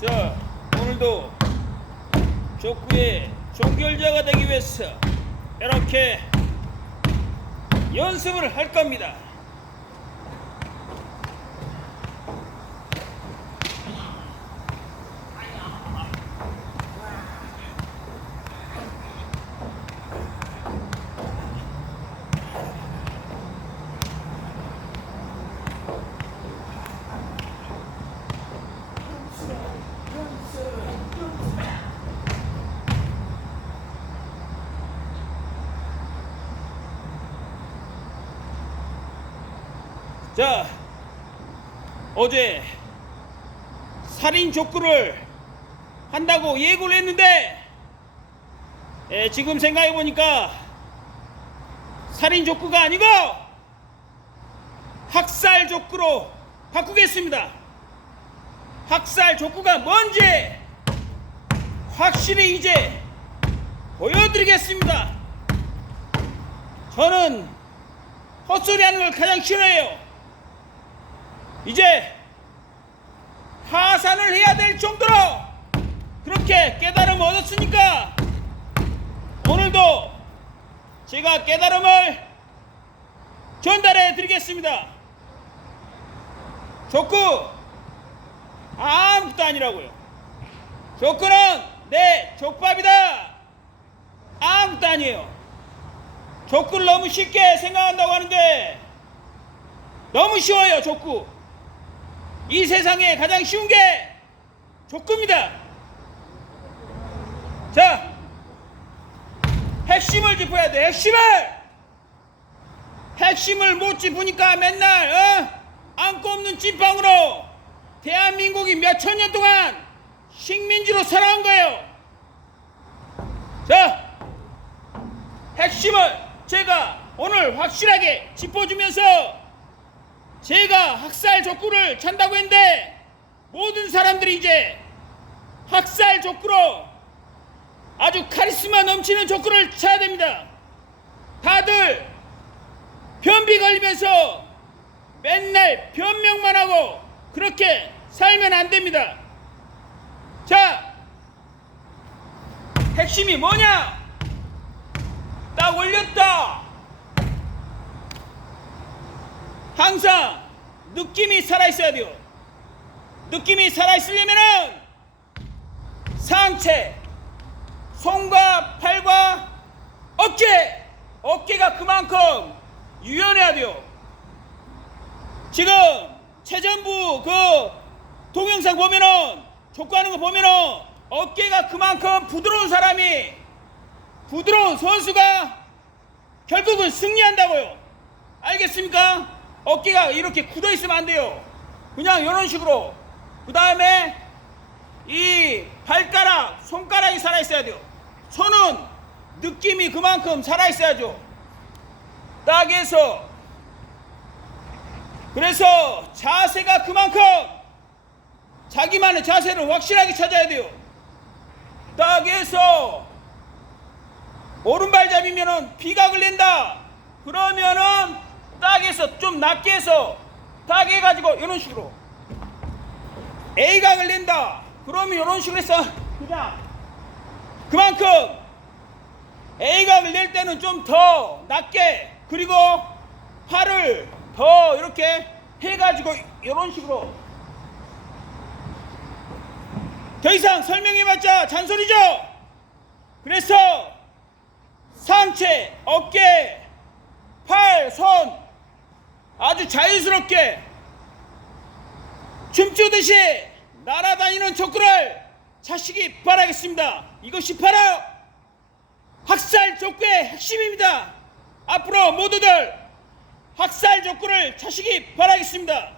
자, 오늘도 족구의 종결자가 되기 위해서 이렇게 연습을 할 겁니다. 자, 어제 살인 족구를 한다고 예고를 했는데 에, 지금 생각해 보니까 살인 족구가 아니고 학살 족구로 바꾸겠습니다. 학살 족구가 뭔지 확실히 이제 보여드리겠습니다. 저는 헛소리 하는 걸 가장 싫어해요. 이제 하산을 해야 될 정도로 그렇게 깨달음을 얻었으니까 오늘도 제가 깨달음을 전달해 드리겠습니다. 족구 아무것도 아니라고요. 족구는 내 족밥이다. 아무것도 아니에요. 족구를 너무 쉽게 생각한다고 하는데 너무 쉬워요 족구 이 세상에 가장 쉬운 게 족구입니다. 자 핵심을 짚어야 돼 핵심을! 핵심을 못 짚으니까 맨날 어? 안고 없는 찐빵으로 대한민국이 몇천 년 동안 식민지로 살아온 거예요. 자 핵심을 제가 오늘 확실하게 짚어주면서 제가 학살 족구를 찬다고 했는데 모든 사람들이 이제 학살 족구로 아주 카리스마 넘치는 족구를 쳐야 됩니다. 다들 변비 걸리면서 맨날 변명만 하고 그렇게 살면 안 됩니다. 자, 핵심이 뭐냐? 딱 올렸다. 항상 느낌이 살아있어야 돼요. 느낌이 살아있으려면은 상체, 손과 팔과 어깨, 어깨가 그만큼 유연해야 돼요. 지금 최전부 그 동영상 보면은 족구하는 거 보면은 어깨가 그만큼 부드러운 사람이 부드러운 선수가 결국은 승리한다고요. 알겠습니까? 어깨가 이렇게 굳어 있으면 안 돼요. 그냥 이런 식으로. 그 다음에 이 발가락, 손가락이 살아 있어야 돼요. 손은 느낌이 그만큼 살아 있어야죠. 딱 해서 그래서 자세가 그만큼 자기만의 자세를 확실하게 찾아야 돼요. 딱 해서 오른발 잡이면은 비각을 낸다. 그러면은 딱 해서 좀 낮게 해서 딱 해가지고 이런 식으로 A각을 낸다. 그러면 이런 식으로 해서 그냥 그만큼 A각을 낼 때는 좀 더 낮게 그리고 팔을 더 이렇게 해가지고 이런 식으로 더 이상 설명해봤자 잔소리죠. 그래서 상체, 어깨, 팔, 손 아주 자연스럽게 춤추듯이 날아다니는 족구를 차시기 바라겠습니다. 이것이 바로 학살 족구의 핵심입니다. 앞으로 모두들 학살 족구를 차시기 바라겠습니다.